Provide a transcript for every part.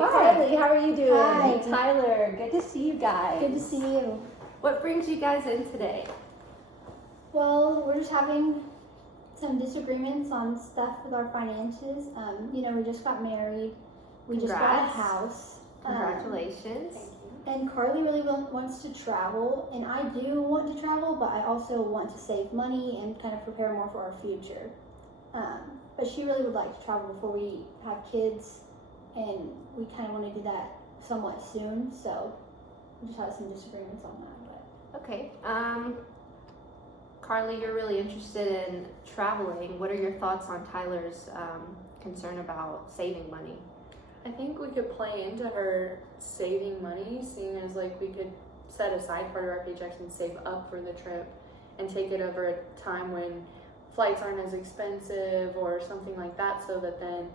Hi. Carly, how are you doing? Hi. Tyler, good to see you guys. Good to see you. What brings you guys in today? Well, we're just having some disagreements on stuff with our finances. We just got married. We just bought a Congrats. house. Congratulations. And Carly really wants to travel, and I do want to travel, but I also want to save money and kind of prepare more for our future. But she really would like to travel before we have kids, and we kind of want to do that somewhat soon. So we just had some disagreements on that. But Okay. Carly, you're really interested in traveling. What are your thoughts on Tyler's concern about saving money? I think we could play into her saving money, seeing as like we could set aside part of our paychecks and save up for the trip and take it over a time when flights aren't as expensive or something like that, so that then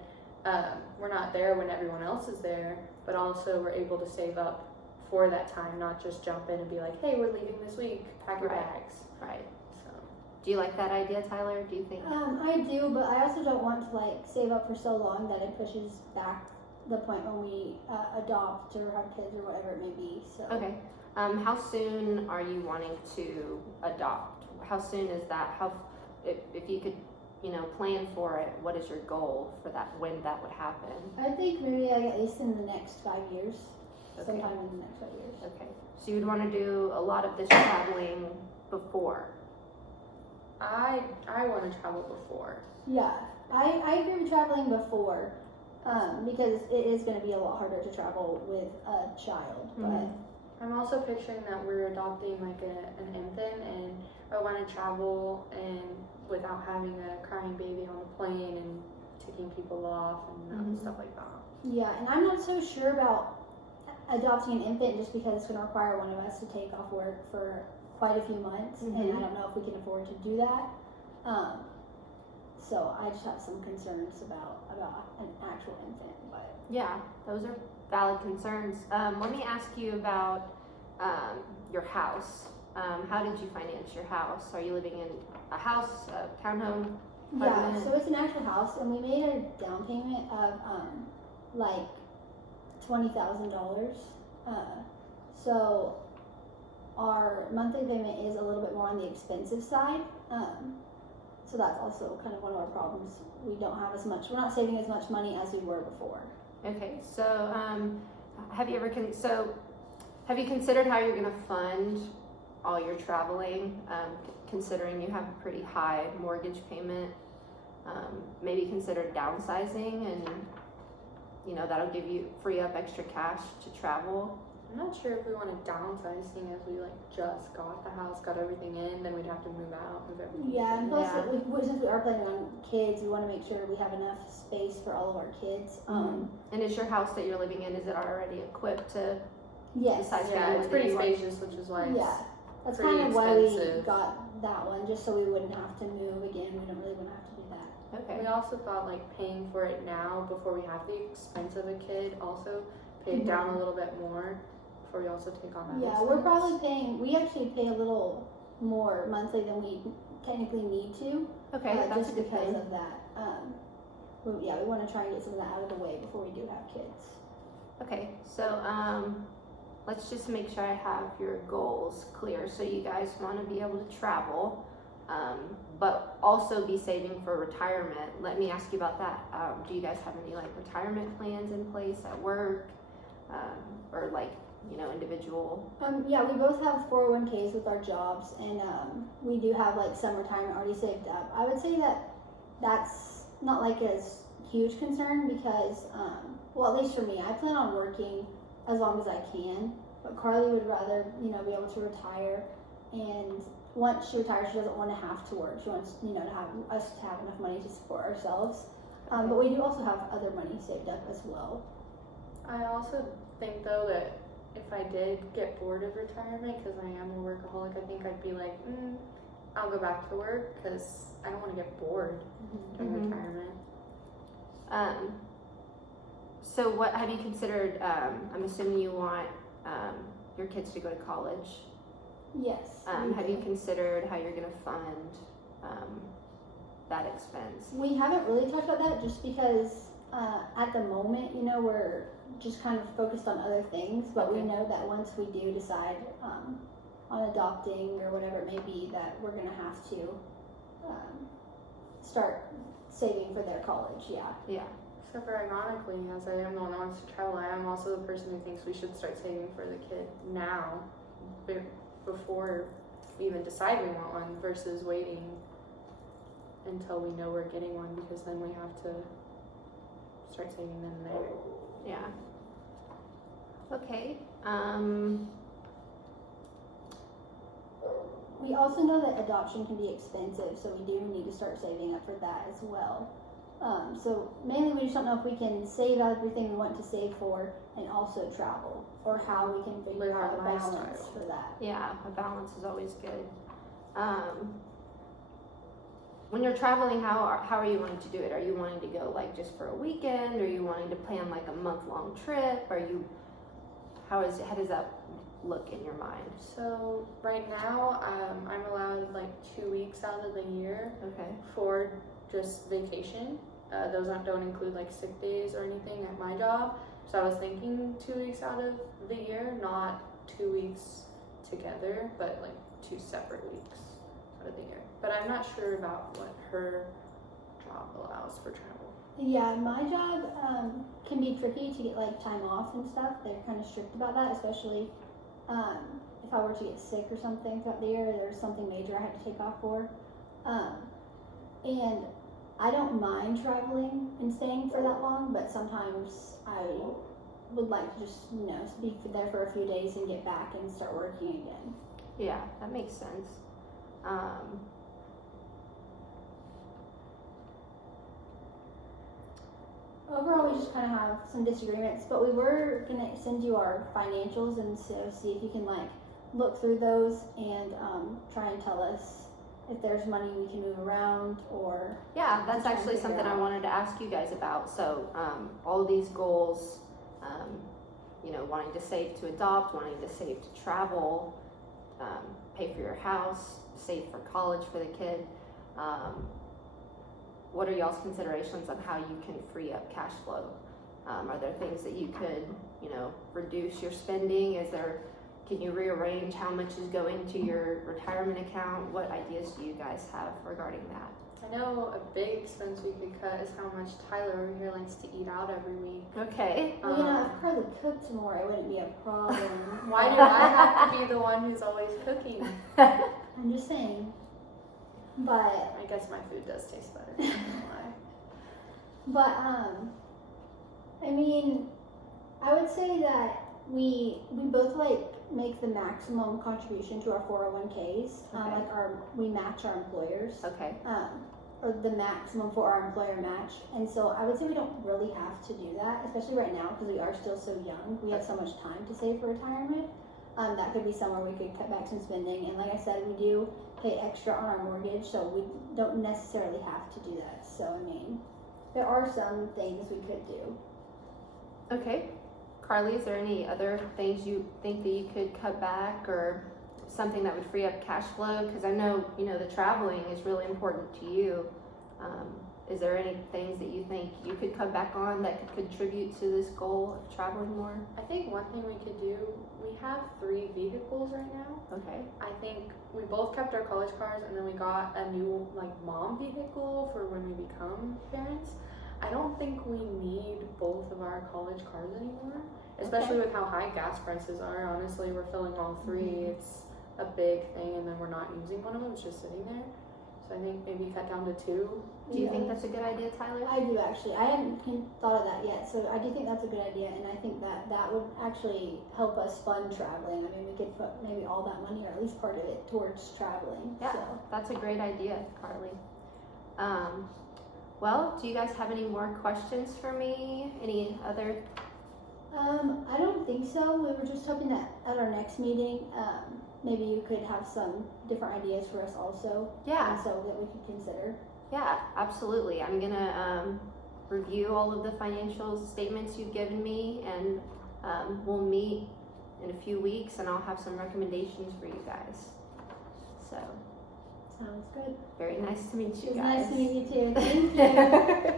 we're not there when everyone else is there, but also we're able to save up for that time, not just jump in and be like, hey, we're leaving this week, pack your bags. Right. So Do you like that idea, Tyler? Do you think? I do, but I also don't want to save up for so long that it pushes back the point when we adopt or have kids or whatever it may be. So Okay. How soon are you wanting to adopt? How soon is that? If you could, plan for it, what is your goal for that, when that would happen? I think maybe at least in the next 5 years. Okay. Sometime in the next 5 years. Okay. So you'd want to do a lot of this traveling before. I want to travel before. Yeah, I agree with traveling before, because it is going to be a lot harder to travel with a child. But I'm also picturing that we're adopting like an infant, and I want to travel and without having a crying baby on the plane and taking people off and stuff like that. yeah, and I'm not so sure about adopting an infant just because it's going to require one of us to take off work for quite a few months, and I don't know if we can afford to do that. So I just have some concerns about an actual infant. But Yeah, those are valid concerns. Let me ask you about your house. How did you finance your house? Are you living in a house, a townhome? yeah, Apartment? so it's an actual house, and we made a down payment of like $20,000. So our monthly payment is a little bit more on the expensive side. So that's also kind of one of our problems. We don't have as much. We're not saving as much money as we were before. Okay, so have you considered how you're going to fund all your traveling, considering you have a pretty high mortgage payment? Maybe consider downsizing, and that'll free up extra cash to travel. I'm not sure if we want to downsize, seeing as we just got the house, got everything in, then we'd have to move out, move everything. Yeah, and plus, Yeah. since we are planning on kids, we want to make sure we have enough space for all of our kids. And is your house that you're living in, is it already equipped to Yes. decide Yeah, it's pretty you want? spacious, which is why it's Yeah, that's pretty kind of why we expensive. got that one, just so we wouldn't have to move again. We don't really want to have to do that. Okay. We also thought paying for it now before we have the expense of a kid, also pay it down a little bit more before we also take on that Yeah, expense. we're probably we actually pay a little more monthly than we technically need to. Okay, that's just a good because thing. of that. We want to try and get some of that out of the way before we do have kids. Okay, so let's just make sure I have your goals clear. So you guys want to be able to travel, but also be saving for retirement. Let me ask you about that. Do you guys have any retirement plans in place at work, or individual? Yeah, we both have 401ks with our jobs, and we do have some retirement already saved up. I would say that that's not a huge concern because, well, at least for me, I plan on working as long as I can. But Carly would rather, be able to retire, and once she retires, she doesn't want to have to work. She wants, to have us to have enough money to support ourselves. But we do also have other money saved up as well. I also think though that if I did get bored of retirement, because I am a workaholic, I think I'd be I'll go back to work because I don't want to get bored during retirement. So what have you considered? I'm assuming you want your kids to go to college. Yes. Have you considered how you're going to fund that expense? We haven't really talked about that just because at the moment, we're just kind of focused on other things, but we Okay. know that once we do decide on adopting or whatever it may be, that we're going to have to start saving for their college. Yeah. Except for ironically, as I am the one that wants to travel, I am also the person who thinks we should start saving for the kid now, before we even decide we want one, versus waiting until we know we're getting one, because then we have to start saving then and there. Yeah. Okay. We also know that adoption can be expensive, so we do need to start saving up for that as well. So mainly we just don't know if we can save everything we want to save for and also travel, or how we can figure Live our out a balance lifestyle. for that. Yeah, a balance is always good. When you're traveling, how are you wanting to do it? Are you wanting to go like just for a weekend? Are you wanting to plan like a month-long trip? How does that look in your mind? So right now, I'm allowed like 2 weeks out of the year Okay. for just vacation. Those don't include like sick days or anything at my job. So I was thinking 2 weeks out of the year, not 2 weeks together, but like 2 separate weeks out of the year. But I'm not sure about what her job allows for travel. Yeah, my job can be tricky to get like time off and stuff. They're kind of strict about that, especially if I were to get sick or something throughout the year. There's something major I had to take off for, and I don't mind traveling and staying for that long, but sometimes I would like to just be there for a few days and get back and start working again. Yeah, that makes sense. Overall, we just kind of have some disagreements, but we were gonna send you our financials and so see if you can like look through those and try and tell us if there's money we can move around or. Yeah, that's Trying to actually figure something I out. wanted to ask you guys about. So, all of these goals, wanting to save to adopt, wanting to save to travel, pay for your house, save for college for the kid. What are y'all's considerations on how you can free up cash flow? Are there things that you could, reduce your spending? Can you rearrange how much is going to your retirement account? What ideas do you guys have regarding that? I know a big expense we could cut is how much Tyler over here likes to eat out every week. Okay. Well, if Carly cooked more, it wouldn't be a problem. Why do I have to be the one who's always cooking? I'm just saying. But I guess my food does taste better. I'm not gonna lie. But I would say that we both make the maximum contribution to our 401ks. Okay. We match our employers. Okay. Or the maximum for our employer match. And so I would say we don't really have to do that, especially right now because we are still so young. We have so much time to save for retirement. That could be somewhere we could cut back some spending. And like I said, we do pay extra on our mortgage, so we don't necessarily have to do that. So, there are some things we could do. Okay. Carly, is there any other things you think that you could cut back or something that would free up cash flow? Because I know, the traveling is really important to you. Is there any things that you think you could cut back on that could contribute to this goal of traveling more? I think one thing we could do, we have 3 vehicles right now. Okay. I think we both kept our college cars and then we got a new mom vehicle for when we become parents. I don't think we need both of our college cars anymore, especially with how high gas prices are. Honestly, we're filling all 3. It's a big thing, and then we're not using one of them. It's just sitting there. So I think maybe cut down to 2. Do you think that's a good idea, Tyler? I do actually. I hadn't thought of that yet, so I do think that's a good idea, and I think that would actually help us fund traveling. We could put maybe all that money, or at least part of it, towards traveling. Yeah, So. that's a great idea, Carly. Well, do you guys have any more questions for me? Any other? I don't think so. We were just hoping that at our next meeting, maybe you could have some different ideas for us also. Yeah. So that we could consider. Yeah, absolutely. I'm gonna review all of the financial statements you've given me, and we'll meet in a few weeks, and I'll have some recommendations for you guys. So, Sounds good. very nice to meet It you was guys. nice to meet you too. Thank you.